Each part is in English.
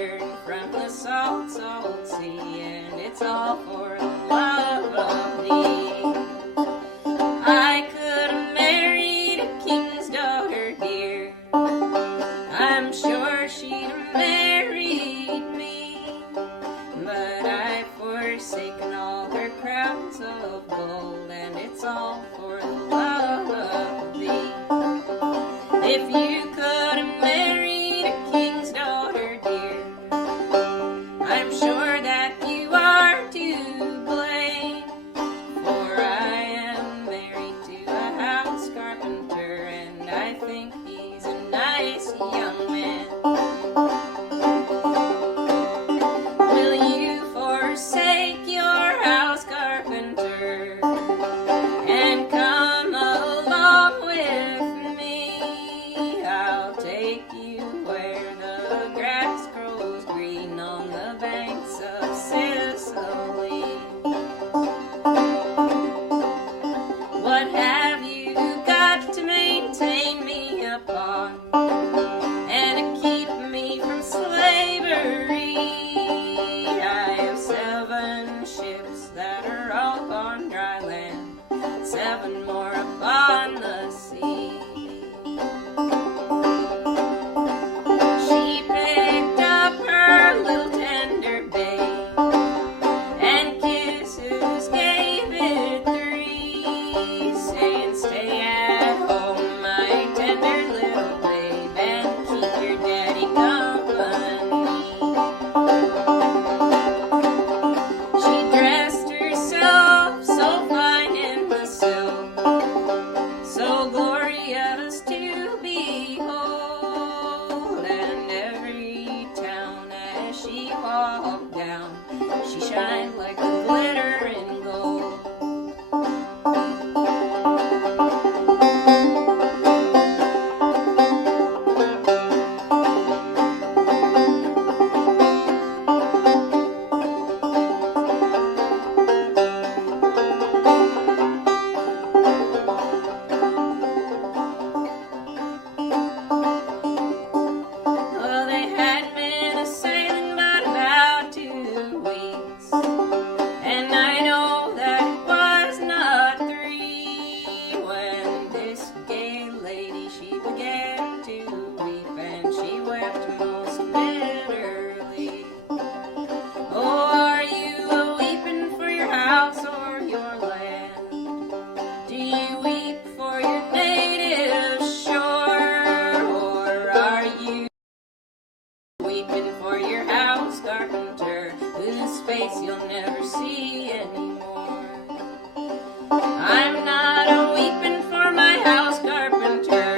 returned from the salt, salt sea, and it's all for the love of thee. I could have married a king's daughter, dear. I'm sure she'd have married me, but I've forsaken all her crowns of gold, and it's all for the love of thee. If you could have married a king's daughter, dear, I'm sure that you are to blame, for I am married to a house carpenter, and I think he's a nice young man. Will you forsake your house carpenter and come along with me? I'll take you where the grass grows green on the banks of Sicily. What have you got to maintain me upon and to keep me from slavery? I have 7 ships that are all on dry land, 7 more upon the sea. She picked up her little tender babe, and kisses gave it 3, saying, stay at home, my tender little babe, and keep your daddy company. She dressed herself so fine in the silk, so glorious to behold, and every town as she walked down, she shined like a glitter in gold. Well, they had been a-sailing but about 2 weeks, and I know that it was not 3, when this gay lady, she began to weep, and she wept most bitterly. Oh, are you a-weeping for your house or your land? Do you weep for your native shore, or are you weeping for your house carpenter, whose face you'll never see anymore? I'm not a-weeping for my house carpenter,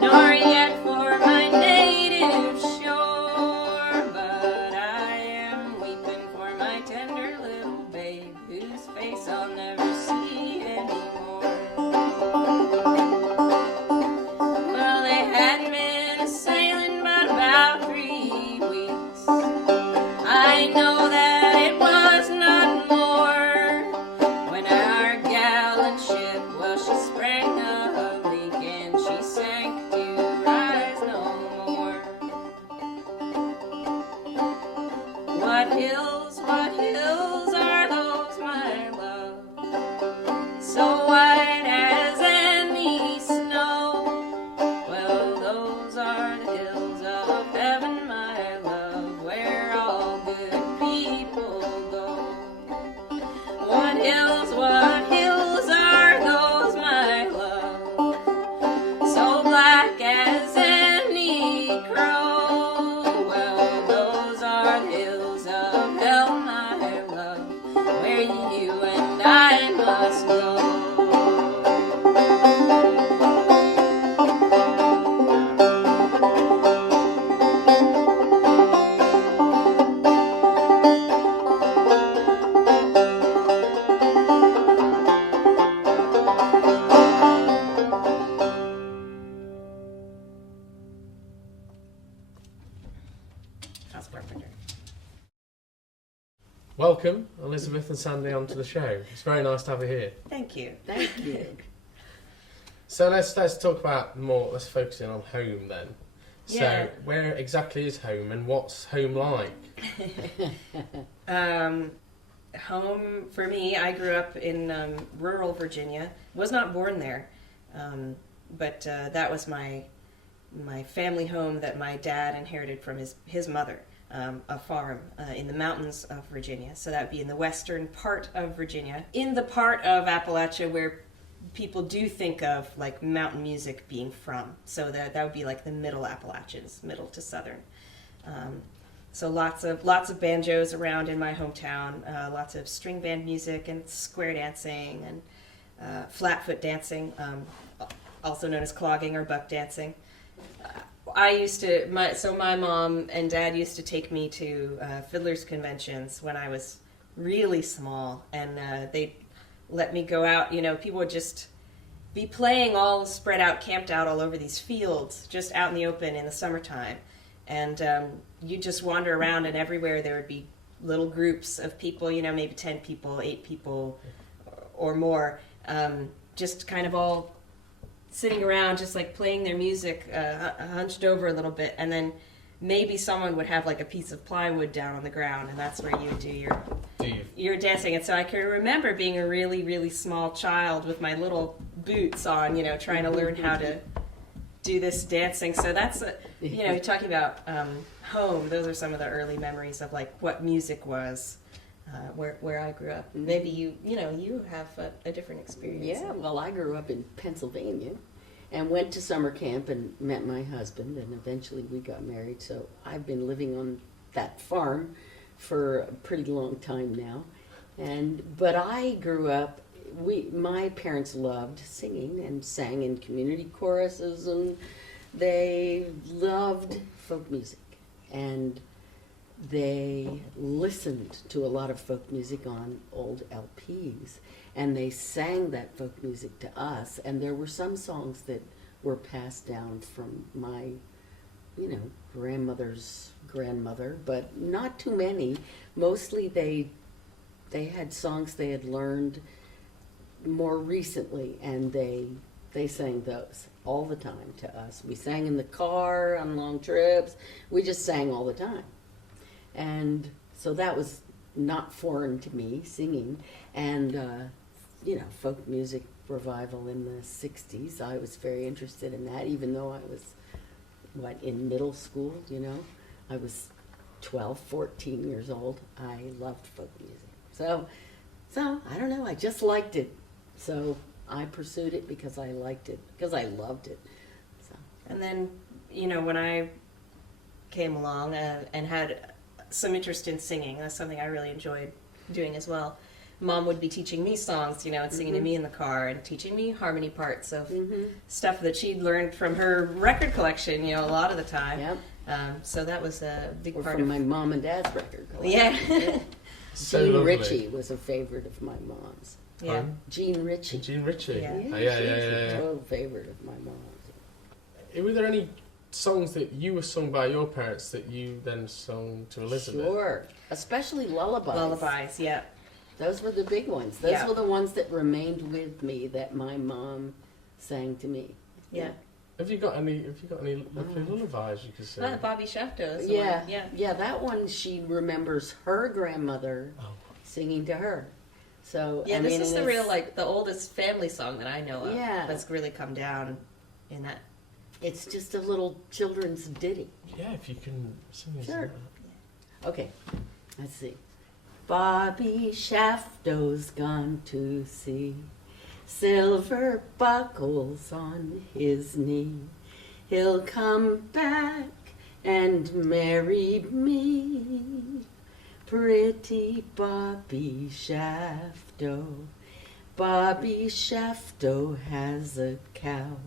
nor yet for my native shore, but I am weeping for my tender little babe, whose face I'll never see anymore. Well, they had been a-sailing but about 3 weeks. I know that it was not more, when our gallant ship, well, she sprang a leak, and she sank to rise no more. What hills are those, my love, so white as any snow? Well, those are the hills of heaven, my love, where all good people go. What hills are those, my love, so black as any crow? Well, those are the hills of hell, my love, where you and I must go. House carpenter. Welcome, Elizabeth and Sandy, onto the show. It's very nice to have you here. Thank you. Thank you. So let's talk about more. Let's focus in on home then. So, where exactly is home, and what's home like? Home for me, I grew up in rural Virginia. Was not born there, but that was my family home that my dad inherited from his mother, a farm in the mountains of Virginia. So that would be in the western part of Virginia, in the part of Appalachia where people do think of like mountain music being from. So that would be like the middle Appalachians, middle to southern. So lots of banjos around in my hometown, lots of string band music and square dancing and flatfoot dancing, also known as clogging or buck dancing. My mom and dad used to take me to fiddlers conventions when I was really small, and they'd let me go out. People would just be playing all spread out, camped out all over these fields, just out in the open in the summertime. And you just wander around, and everywhere there would be little groups of people, maybe 10 people, 8 people or more, just kind of all sitting around, just like playing their music, hunched over a little bit. And then maybe someone would have like a piece of plywood down on the ground, and that's where you would do your dancing. And so I can remember being a really, really small child with my little boots on, trying to learn how to do this dancing. So that's, you're talking about home. Those are some of the early memories of like what music was where I grew up. Maybe you have a different experience. Yeah, well, I grew up in Pennsylvania and went to summer camp and met my husband, and eventually we got married. So I've been living on that farm for a pretty long time now. But I grew up, my parents loved singing and sang in community choruses, and they loved folk music, and they listened to a lot of folk music on old LPs, and they sang that folk music to us. And there were some songs that were passed down from my grandmother's grandmother, but not too many. Mostly they had songs they had learned more recently, and they sang those all the time to us. We sang in the car on long trips. We just sang all the time. And so that was not foreign to me, singing. And, folk music revival in the 60s. I was very interested in that, even though I was, in middle school, I was 12, 14 years old. I loved folk music. So I don't know, I just liked it. So I pursued it because I liked it, because I loved it. So. And then, when I came along and had some interest in singing, that's something I really enjoyed doing as well. Mom would be teaching me songs, and singing to me in the car, and teaching me harmony parts of stuff that she'd learned from her record collection, a lot of the time. Yep. So that was a big part from of my mom and dad's record collection. Yeah. So Jean lovely. Ritchie was a favorite of my mom's. Yeah. Jean Ritchie. Jean Ritchie. Yeah. Yeah, She's a total favorite of my mom's. Were there any songs that you were sung by your parents that you then sung to Elizabeth? Sure. Especially lullabies. Lullabies, yeah. Those were the big ones. Those Yeah. were the ones that remained with me that my mom sang to me. Yeah. Have you got any lovely lullabies you could sing? Bobby Shafto's. Yeah. Yeah. Yeah, that one she remembers her grandmother Oh. singing to her. So Yeah, I this mean, is the it's- real, the oldest family song that I know of. Yeah. That's really come down in that. It's just a little children's ditty. Yeah, if you can sing it. Sure. Okay, let's see. Bobby Shafto's gone to sea, silver buckles on his knee. He'll come back and marry me, pretty Bobby Shafto. Bobby Shafto has a cow,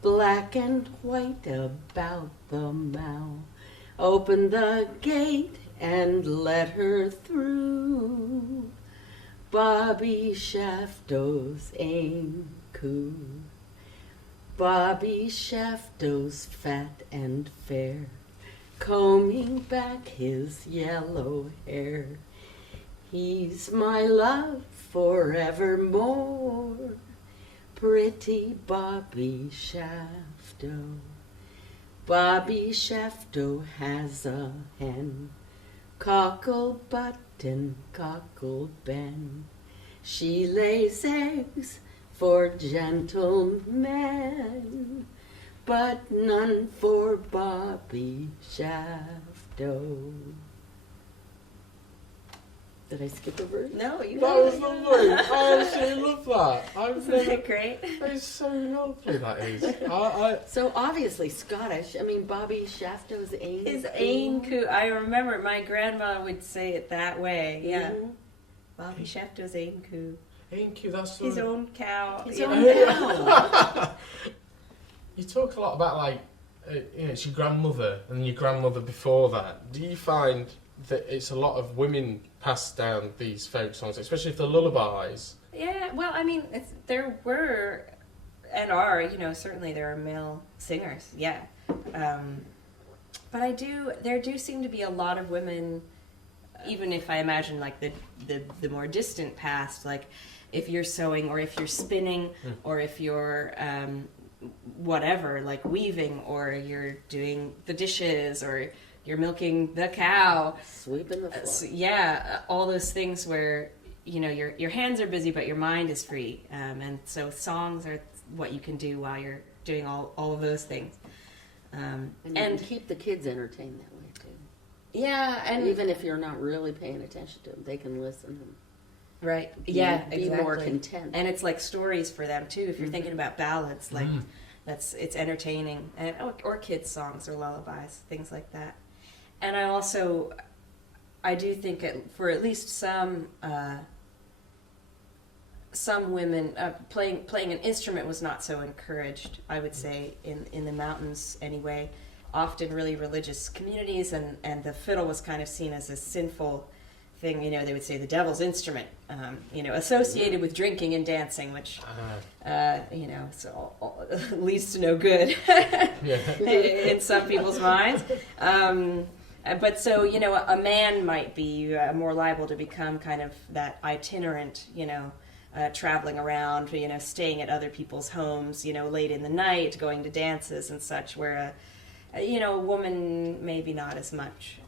black and white about the mow. Open the gate and let her through. Bobby Shafto's ain coo. Bobby Shafto's fat and fair, combing back his yellow hair. He's my love forevermore, pretty Bobby Shafto. Bobby Shafto has a hen, cockle button, cockle ben. She lays eggs for gentlemen, but none for Bobby Shafto. Did I skip a verse? No, you That was lovely. I absolutely love that. Isn't that great? It's so lovely, that is. So obviously Scottish. I mean, Bobby Shafto's ain. His ain coo. I remember my grandma would say it that way. Yeah. Mhm. Bobby Shafto's ain coo. Thank you, that's His own cow. His you own know. cow. You talk a lot about, like, it's your grandmother and your grandmother before that. Do you find that it's a lot of women pass down these folk songs, especially if they're lullabies? Yeah, well, I mean, there were and are, certainly there are male singers, yeah. But there do seem to be a lot of women, even if I imagine like the more distant past, like if you're sewing or if you're spinning or if you're whatever, like weaving, or you're doing the dishes, or you're milking the cow, Sweeping the floor. all those things where your hands are busy but your mind is free, and so songs are what you can do while you're doing all of those things, And you can keep the kids entertained that way too. yeah, and Even if you're not really paying attention to them, they can listen and right, be, yeah, be exactly. more content. And it's like stories for them too. If you're thinking about ballads, like it's entertaining, and or kids songs or lullabies, things like that. And I do think for at least some women, playing an instrument was not so encouraged, I would say, in the mountains anyway. Often really religious communities, and the fiddle was kind of seen as a sinful thing. They would say the devil's instrument, associated with drinking and dancing, which so leads to no good in some people's minds. But so, a man might be more liable to become kind of that itinerant, traveling around, staying at other people's homes, late in the night, going to dances and such, where a woman maybe not as much.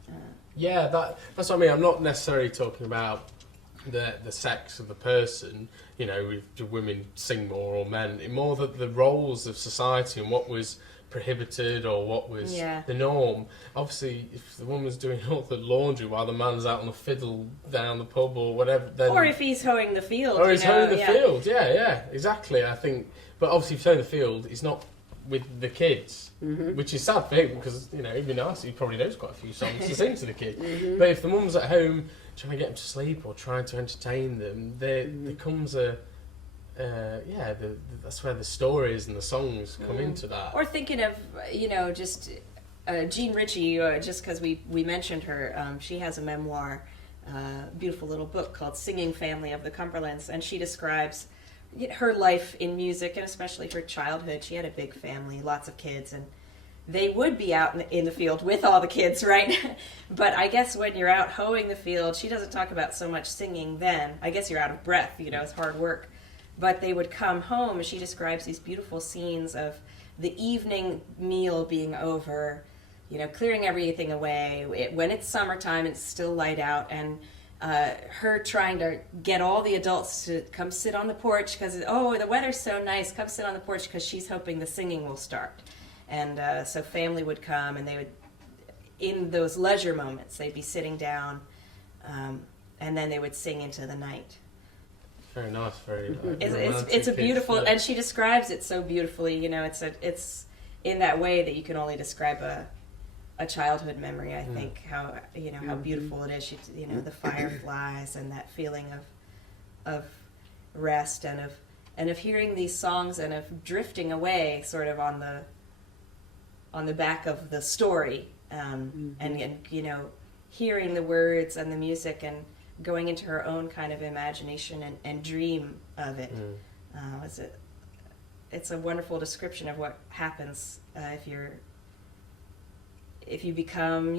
Yeah, that's what I mean. I'm not necessarily talking about the sex of the person, do women sing more or men, more the roles of society and what was prohibited or what was the norm. Obviously, if the woman's doing all the laundry while the man's out on the fiddle down the pub or whatever, then... Or if he's hoeing the field. Or he's hoeing the field, yeah, exactly, I think. But obviously, if he's hoeing the field, he's not with the kids, which is sad for him, because, it'd be nice, he probably knows quite a few songs to sing to the kids. But if the mum's at home trying to get them to sleep or trying to entertain them, there comes that's where the stories and the songs come into that. Or thinking of, just Jean Ritchie, just because we mentioned her, she has a memoir, beautiful little book called Singing Family of the Cumberlands, and she describes her life in music, and especially her childhood. She had a big family, lots of kids, and they would be out in the field with all the kids, right? But I guess when you're out hoeing the field, she doesn't talk about so much singing then. I guess you're out of breath, it's hard work. But they would come home, and she describes these beautiful scenes of the evening meal being over, clearing everything away. When it's summertime, it's still light out, and her trying to get all the adults to come sit on the porch because, the weather's so nice, come sit on the porch, because she's hoping the singing will start. And so family would come, and they would, in those leisure moments, they'd be sitting down, and then they would sing into the night. Very nice, very it's a beautiful, and she describes it so beautifully. It's in that way that you can only describe a childhood memory. I think how how beautiful it is. The fireflies and that feeling of rest and of hearing these songs and of drifting away, sort of on the back of the story, and hearing the words and the music and going into her own kind of imagination and dream of it. It's a wonderful description of what happens if you become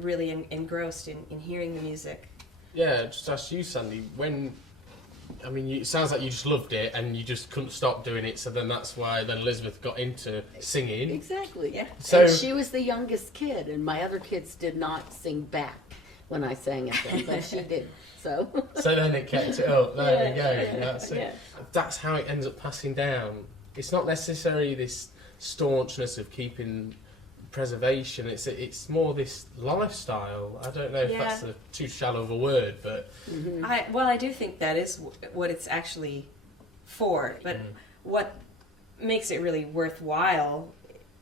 really engrossed in hearing the music. Yeah, just ask you, Sandy, when I mean, it sounds like you just loved it and you just couldn't stop doing it. So then that's why then Elizabeth got into singing. Exactly. Yeah. So And she was the youngest kid, and my other kids did not sing back when I sang at them, but she did. So. So then it kept it up. There we go. Yeah, That's it. yeah. That's how it ends up passing down. It's not necessarily this staunchness of keeping preservation. It's more this lifestyle. I don't know if Yeah. that's too shallow of a word, but I do think that is what it's actually for. But what makes it really worthwhile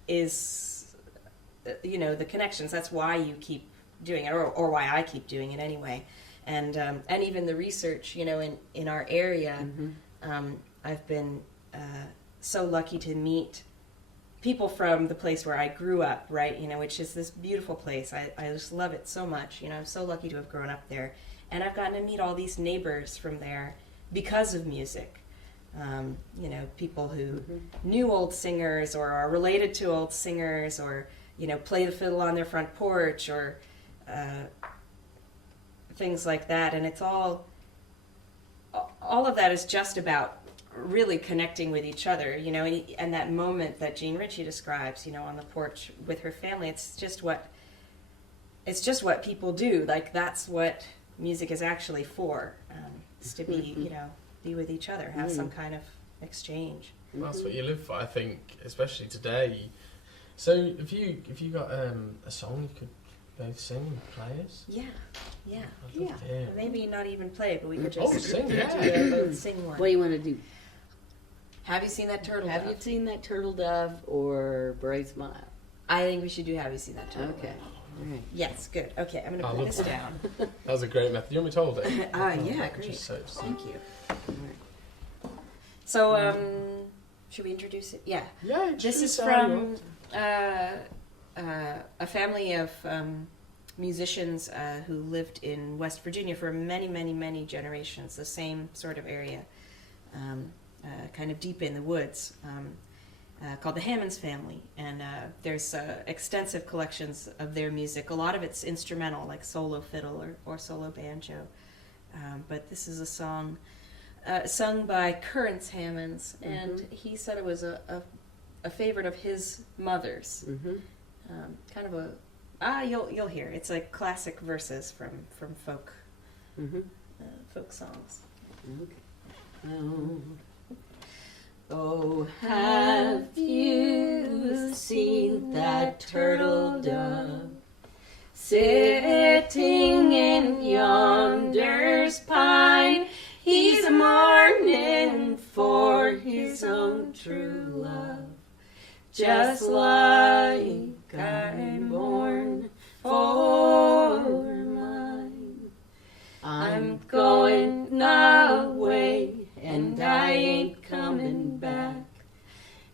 is, the connections. That's why you keep doing it, or why I keep doing it anyway. And even the research, in our area, I've been so lucky to meet people from the place where I grew up, right? Which is this beautiful place. I just love it so much. I'm so lucky to have grown up there. And I've gotten to meet all these neighbors from there because of music. People who knew old singers or are related to old singers or, play the fiddle on their front porch or things like that. And it's all of that is just about really connecting with each other, and that moment that Jean Ritchie describes, on the porch with her family, it's just what people do. Like, that's what music is actually for, is to be, be with each other, have some kind of exchange. that's what you live for, I think, especially today. So have you got a song you could both sing and play us? Yeah. I'd love to hear. Maybe not even play it, but we could just sing, yeah. both sing one. What do you want to do? Have you seen that turtle? Have you seen that turtle dove or Brave Smile? I think we should do Have You Seen That Turtle? Okay. All right. Yes, good. Okay, I'm going to I put love this that. down. That was a great method. You want me to hold it? Yeah, great. Just so Thank you. So, should we introduce it? Yeah. Yeah, This is just how you from want. a family of musicians who lived in West Virginia for many, many, many generations, the same sort of area, kind of deep in the woods, called the Hammonds family. And there's extensive collections of their music. A lot of it's instrumental, like solo fiddle or solo banjo. But this is a song sung by Currence Hammonds, and he said it was a favorite of his mother's. Kind of you'll hear. It's like classic verses from folk folk songs. Oh, have you seen that turtle dove sitting in yonder's pine? He's mourning for his own true love, just like I mourn for mine. I'm going away and I ain't coming back.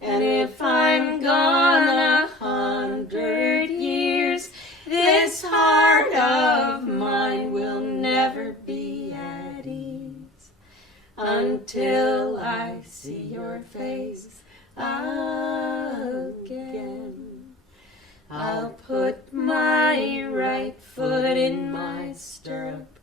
And if I'm gone 100 years, this heart of mine will never be at ease until I see your face again. I'll put my right foot in my stirrup,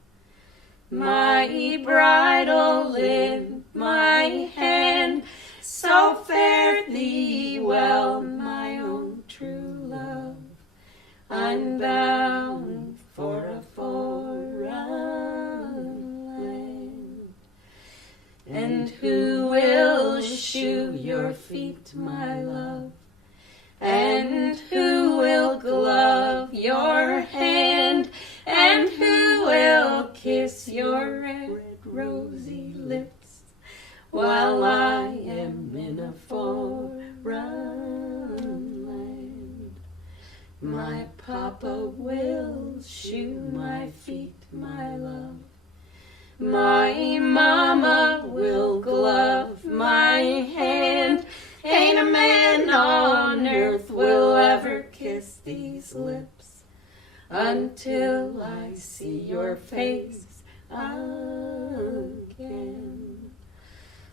my bridle in my hand, so fare thee well, my own true love. I'm bound for a foreign land. And who will shoe your feet, my love? And who will glove your hand? And who will kiss your red rosy lips while I am in a foreign land? My papa will shoe my feet, my love. My mama will glove my hand. Ain't a man on earth will ever kiss these lips until I see your face again.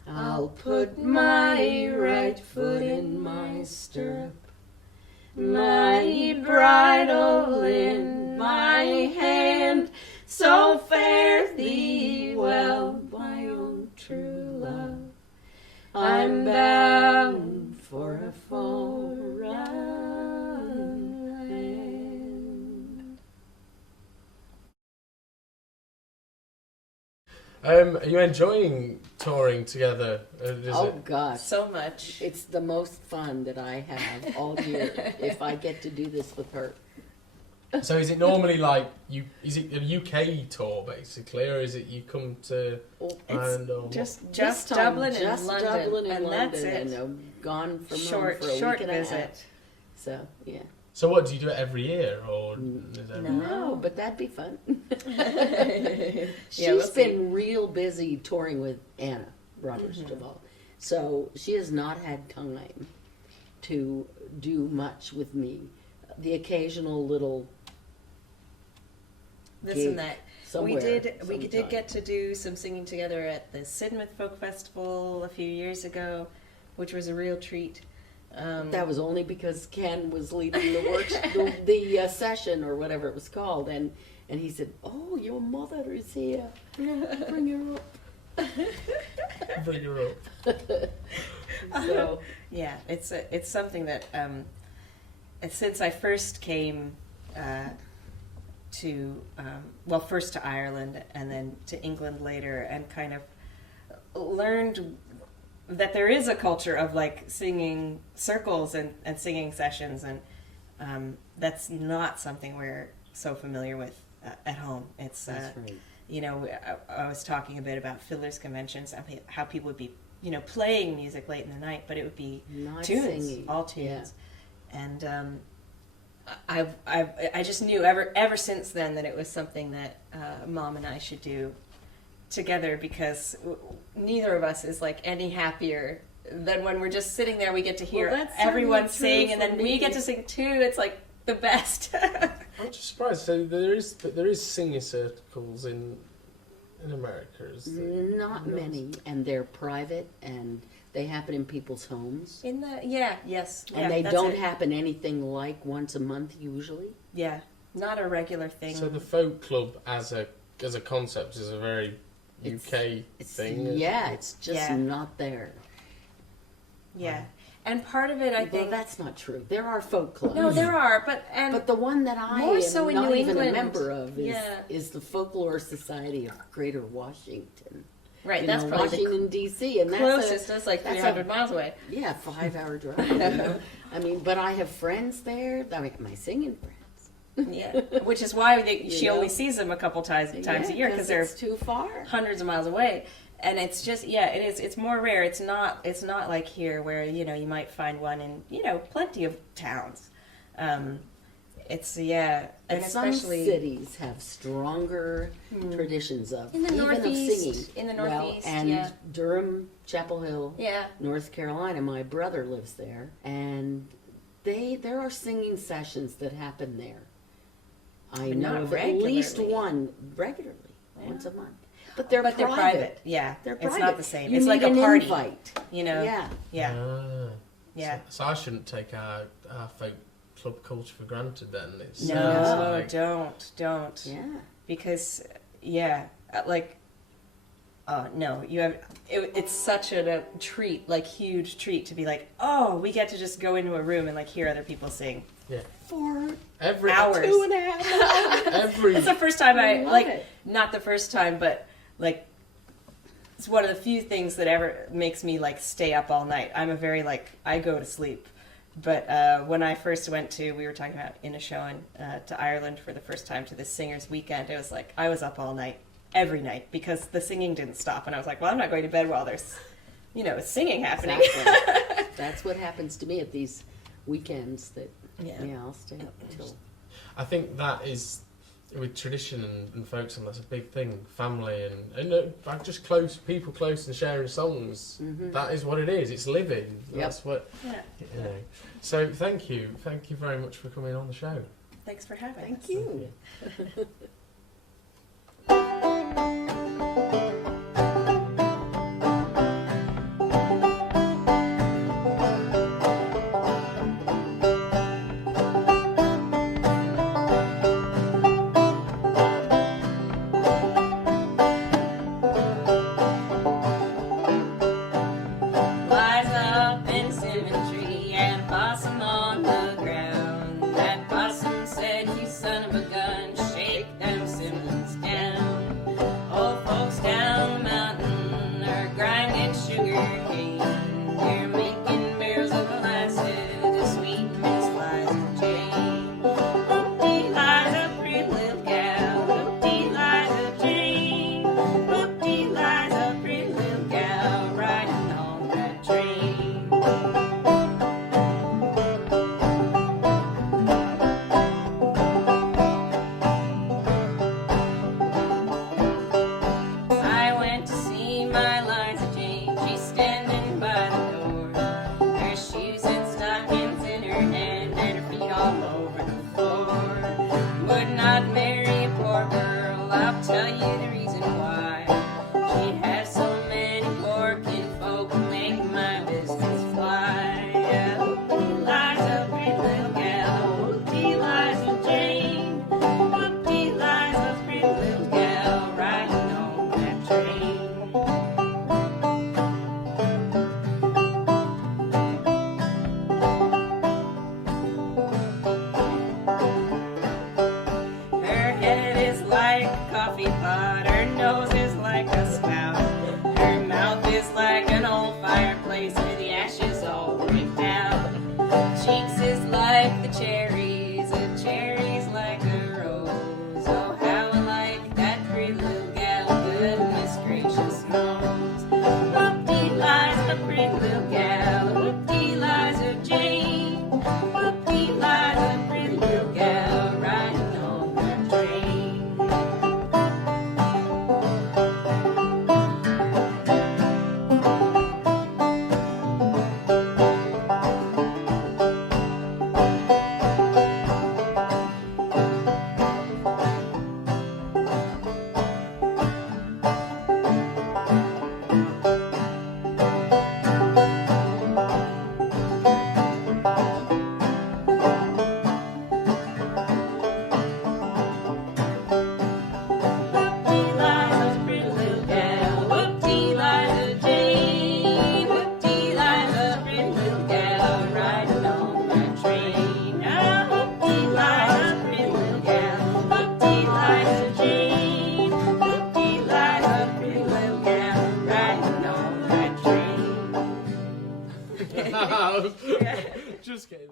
I'll put my right foot in my stirrup, my bridle in my hand, so fare thee well, my own Are you enjoying touring together? Gosh. So much. It's the most fun that I have all year if I get to do this with her. So is it normally like is it a UK tour basically, or is it you come to Ireland or Just This time, Dublin and just London, Dublin and and London, that's it. and I'm gone from Short, home for a short week and a half. visit. So yeah. So what, do you do it every year, or is it No, but that'd be fun. Yeah, She's we'll see. been real busy touring with Anna Roberts-Duvall. So she has not had time to do much with me. The occasional little This gig and that. We somewhere, did sometime. get to do some singing together at the Sidmouth Folk Festival a few years ago, which was a real treat. That was only because Ken was leading the session or whatever it was called, and he said, "Oh, your mother is here. Bring her up." bring her up? So Yeah, it's something that since I first came first to Ireland and then to England later, and kind of learned that there is a culture of like singing circles and singing sessions, and that's not something we're so familiar with at home. It's that's right. you know, I was talking a bit about fiddlers conventions, how people would be, you know, playing music late in the night, but it would be Not tunes, singing. all tunes. And I just knew ever since then that it was something that Mom and I should do together, because neither of us is like any happier than when we're just sitting there. We get to hear that's everyone certainly true sing, and for then me. we get to sing too. It's like the best. I'm just surprised. So there is singing circles in America. Is there? Not many, and they're private, and they happen in people's homes. In the yes, And they that's don't it. happen anything like once a month usually. Yeah, not a regular thing. So the folk club as a concept is a very It's- UK thing. isn't Yeah, it? it's just Yeah. not there. Yeah, and part of it, I Well, think. that's not true. There are folk clubs. No, there are, but But the one that I More am so in not New even England. a member of Yeah. is the Folklore Society of Greater Washington. right, You that's know, probably Washington D.C. and the that's closest. That's like that's 300 miles away. 5-hour drive. You know? I mean, but I have friends there. I mean, my singing friends. Yeah, which is why she know? only sees them a couple times a year, because they're it's too far. hundreds of miles away. And it's just, it is. It's more rare. It's not like here where, you know, you might find one in, you know, plenty of towns. It's and And some especially cities have stronger traditions of In the even Northeast, of singing. in the Well, Northeast, and yeah. Durham, Chapel Hill, yeah, North Carolina. My brother lives there, and there are singing sessions that happen there. I But know not of at least regularly. one regularly, Yeah. once a month. But they're private. Yeah, They're it's private. not the same. You It's like need a an party, invite. you know. Yeah. Yeah, Ah. yeah. So I shouldn't take our folk club culture for granted then. It's, No, like- don't. Yeah. Because no, you have. It's such a treat, like huge treat to be like, oh, we get to just go into a room and like hear other people sing. For every Hours. 2.5 hours. every It's the first time I love like, it. not the first time, but like, it's one of the few things that ever makes me like stay up all night. I'm a very like, I go to sleep. But when I first went we were talking about in a show to Ireland for the first time to the Singers Weekend, it was like I was up all night, every night, because the singing didn't stop, and I was like, well, I'm not going to bed while there's, you know, singing happening. Exactly. That's what happens to me at these weekends. That I'll stay up until. I think that is with tradition and folk song. That's a big thing. Family and just people close and sharing songs. Mm-hmm. That is what it is. It's living. That's what. Yeah. You know. So thank you very much for coming on the show. Thanks for having us. Thank you. Lies up in symmetry and a possum on the ground. That possum said, you son of a gun, shake Just kidding.